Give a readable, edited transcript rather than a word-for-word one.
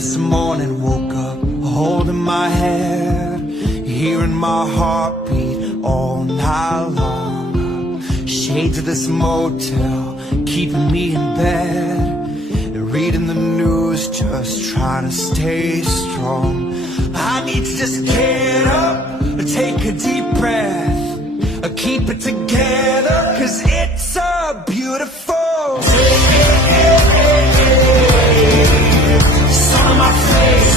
this morning, woke up holding my head, hearing my heartbeat all night long. Shades of this motel keeping me in bed, reading the news, just trying to stay strong. I need to just get up, take a deep breath, keep it together, 'cause it's a beautiful day. Sun on my face,